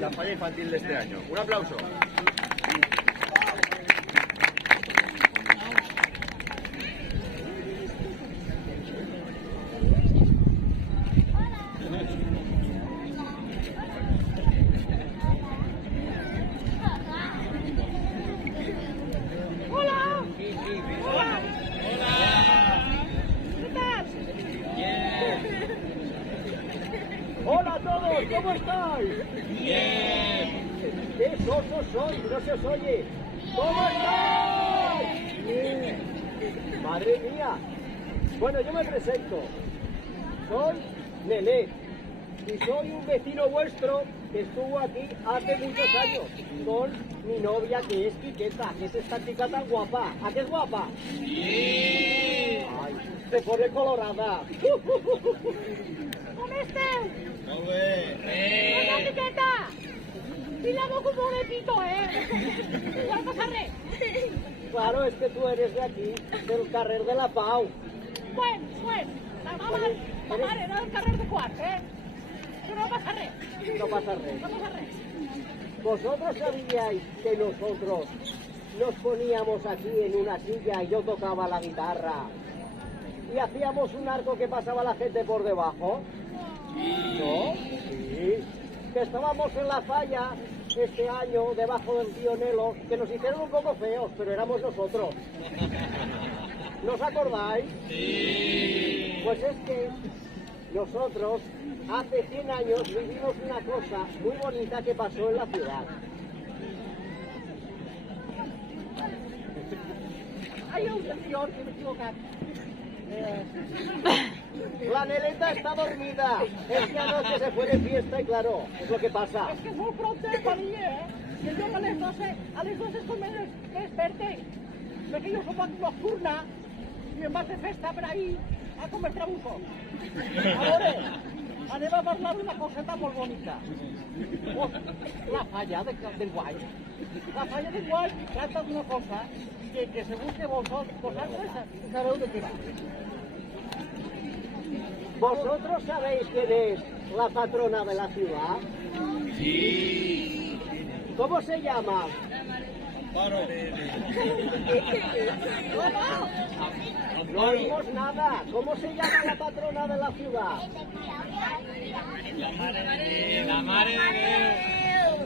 Campaña infantil de este año. Un aplauso. ¡Hola a todos! ¿Cómo estáis? ¡Bien! ¡Qué sosos sois! ¡No se os oye! ¿Cómo estáis? ¡Bien! ¡Madre mía! Bueno, yo me presento. Soy Nené y soy un vecino vuestro que estuvo aquí hace muchos años con mi novia, que es Quiqueta, que es esta chica tan guapa. ¿A qué es guapa? ¡Sí! ¡Ay! Se pone colorada. Com esteu? Molt bé. Una miqueta. I la boca un molt de pito, No passa res. Claro, es que tú eres de aquí, del carrer de la Pau. Bueno. La mare era del carrer de Quart, Però no passa res. No pasa res. No passa res. ¿Vosotros sabíais que nosotros nos poníamos aquí en una silla y yo tocaba la guitarra y hacíamos un arco que pasaba la gente por debajo? ¿No? Sí. Que estábamos en la falla este año, debajo del tío Nelo, que nos hicieron un poco feos, pero éramos nosotros. ¿No os acordáis? Sí. Pues es que nosotros hace 100 años vivimos una cosa muy bonita que pasó en la ciudad. Ai, atenció, que m'he equivocat. La Neleta está dormida. Es que anoche se fue de fiesta y claro, es lo que pasa. És que és molt prop de Paris, I jo a les 12 és quan me desperte. Perquè jo soc nocturna i em vaig de festa per ahir a comer trabuco. A veure, anem a parlar d'una coseta molt bonica. La falla d'enguany. La falla d'enguany tracta d'una cosa que segur que vosaltres sabeu de què va. ¿Vosotros sabéis quién es la patrona de la ciudad? Sí. ¿Cómo se llama? No oímos nada. ¿Cómo se llama la patrona de la ciudad? La mare de Déu.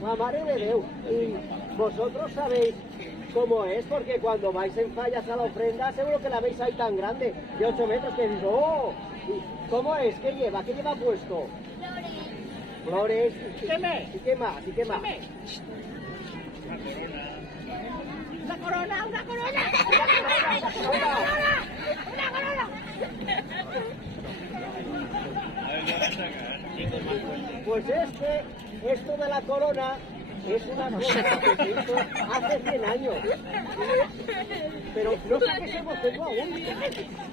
La Mare de Déu. ¿Y vosotros sabéis cómo es? Porque cuando vais en fallas a la ofrenda, seguro que la veis ahí tan grande, de 8 metros, que dices, ¡oh! ¿Cómo es? ¿Qué lleva? ¿Qué lleva puesto? Flores. ¿Qué más? ¿Y qué más? ¿Y qué más? Una corona. Una corona. Pues es que esto de la corona es una cosa que se hizo hace 100 años. Pero no saques el boceto aún.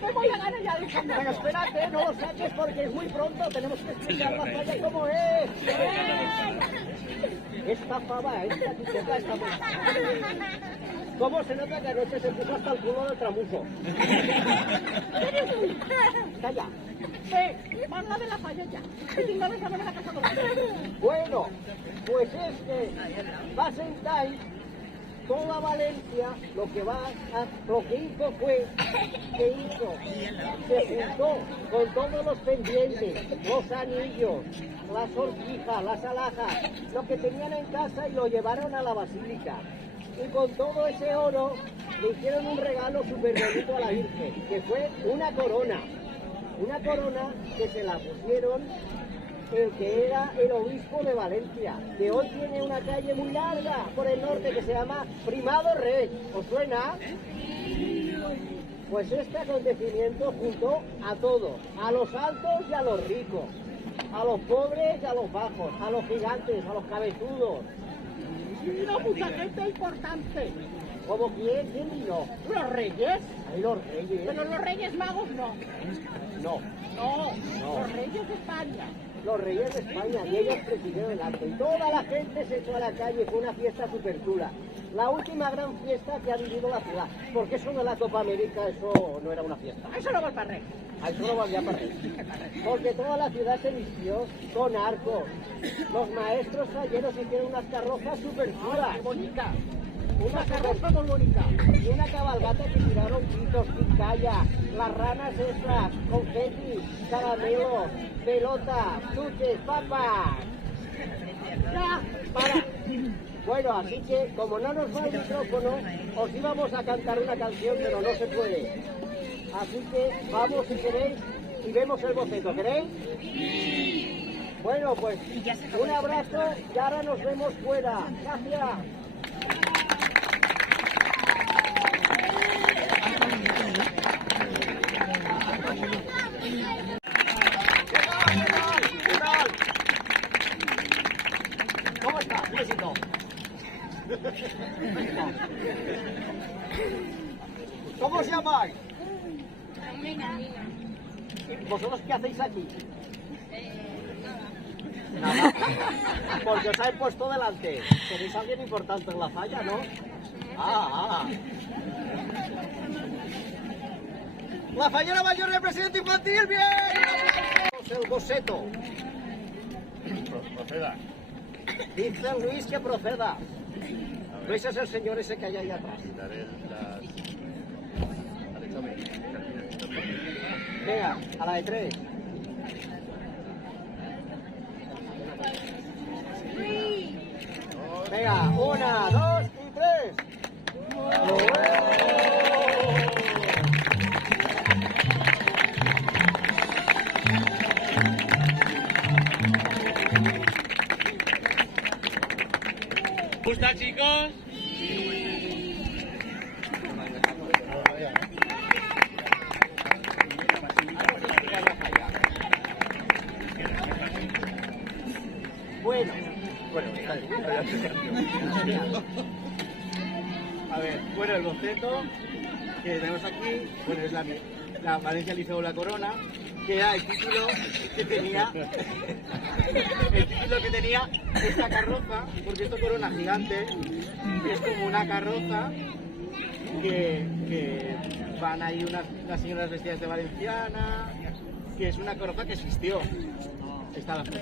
Me voy a ganar ya de Pero espérate, no lo saques porque es muy pronto. Tenemos que explicar la falla como es. Esta fava, esta tiqueta, esta... ¿Cómo se nota que anoche se puso hasta el culo del tramuso? Calla. Parla de la falla ya. Que tinc ganes de veure la casa de Bueno, pues es que Basentais, toda Valencia, lo que hizo fue que se juntó con todos los pendientes, los anillos, las sortijas, las alhajas, lo que tenían en casa y lo llevaron a la basílica. Y con todo ese oro le hicieron un regalo súper bonito a la Virgen, que fue una corona. Una corona que se la pusieron el que era el obispo de Valencia, que hoy tiene una calle muy larga por el norte que se llama Primado Rey. ¿Os suena? Pues este acontecimiento juntó a todos, a los altos y a los ricos, a los pobres y a los bajos, a los gigantes, a los cabezudos. Vino mucha gente importante. ¿Cómo quién? ¿Quién vino? Los reyes. Ay, los reyes. Pero los reyes magos no. No, No, No. los reyes de España. los reyes de España, y ellos presidieron el acto. Y toda la gente se echó a la calle, fue una fiesta súper chula. La última gran fiesta que ha vivido la ciudad. Porque eso de la Copa América, eso no era una fiesta. Eso no va para rey. A eso no valía para él. Porque toda la ciudad se vistió con arcos. Los maestros talleros hicieron unas carrozas súper chulas. ¡Qué bonita! Una carroza muy bonita. Y una cabalgata que tiraron gritos, picaya, las ranas extras, confeti, caramelos, pelotas, chuches, papas. Ya, para. Bueno, así que como no nos va el micrófono, os íbamos a cantar una canción, pero no se puede. Así que vamos si queréis y vemos el boceto, ¿queréis? Bueno, pues un abrazo y ahora nos vemos fuera. Gracias. ¿Qué tal? ¿Cómo estás? Un besito. ¿Cómo os llamáis? ¿Vosotros qué hacéis aquí? Nada. Porque os habéis puesto delante. Tenéis a alguien importante en la falla, ¿no? Ah. La fallera mayor del presidente infantil, bien. El boceto. Proceda. Dice Luis que proceda. Luis es el señor ese que hay ahí atrás. Daré las... al examen. Venga, a la de 3. Venga, 1, 2 y 3. ¿Gusta, chicos? Bueno, Está bien. A ver, bueno, el boceto que tenemos aquí, bueno, es la Valencia Liceo La Corona, que era el título que tenía, esta carroza, porque esto corona gigante, es como una carroza que van ahí unas señoras vestidas de valenciana, que es una carroza que existió. Está la foto,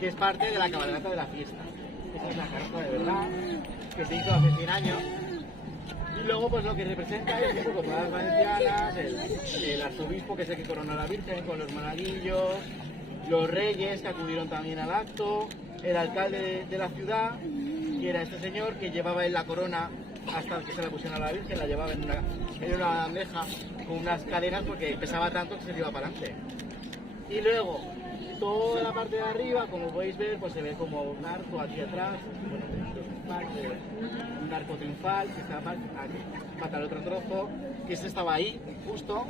que es parte de la cabalgata de la fiesta. Esa es la carroza de verdad, que se hizo hace 100 años. Y luego pues lo que representa es un poco todas las valencianas, el arzobispo que es el que corona a la Virgen con los monaguillos, los reyes que acudieron también al acto, el alcalde de la ciudad, que era este señor que llevaba en la corona hasta que se la pusieron a la Virgen, la llevaba en una bandeja con unas cadenas porque pesaba tanto que se iba para adelante. Y luego toda la parte de arriba, como podéis ver, pues se ve como un arco aquí atrás, bueno, un arco triunfal que está aquí, falta el otro trozo, que ese estaba ahí, justo,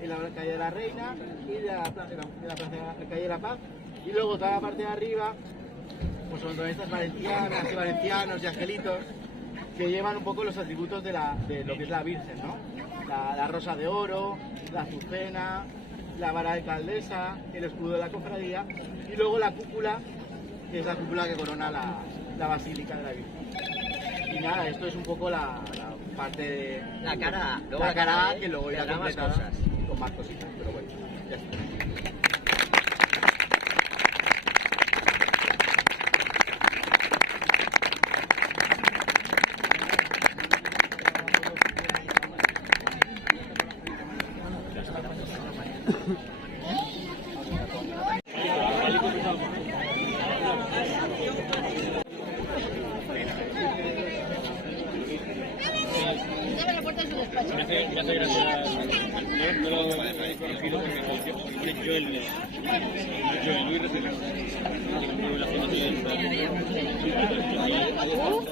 en la calle de la Reina y de la calle de la Paz, y luego toda la parte de arriba, pues son todas estas valencianas y valencianos y angelitos que llevan un poco los atributos de lo que es la Virgen, ¿no? La rosa de oro, la azucena, la vara alcaldesa, el escudo de la cofradía y luego la cúpula, que es la cúpula que corona la basílica de la Virgen. Y nada, esto es un poco la parte de La cara, luego la la cara cara B, que luego irá tendrá más completada cosas. con más cositas, pero bueno, ya está.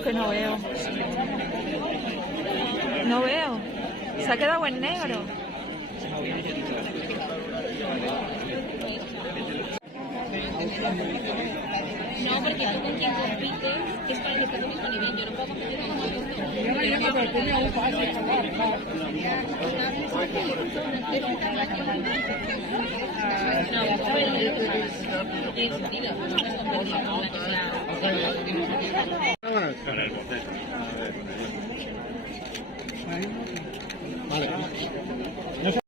Que no veo. No veo. Se ha quedado en negro. No, porque tú con quien compites es para que estés al mismo nivel. Yo no puedo competir con todo esto. No, a ver, tiene sentido. No puedes competir con la que sea. Para el bote. Vale.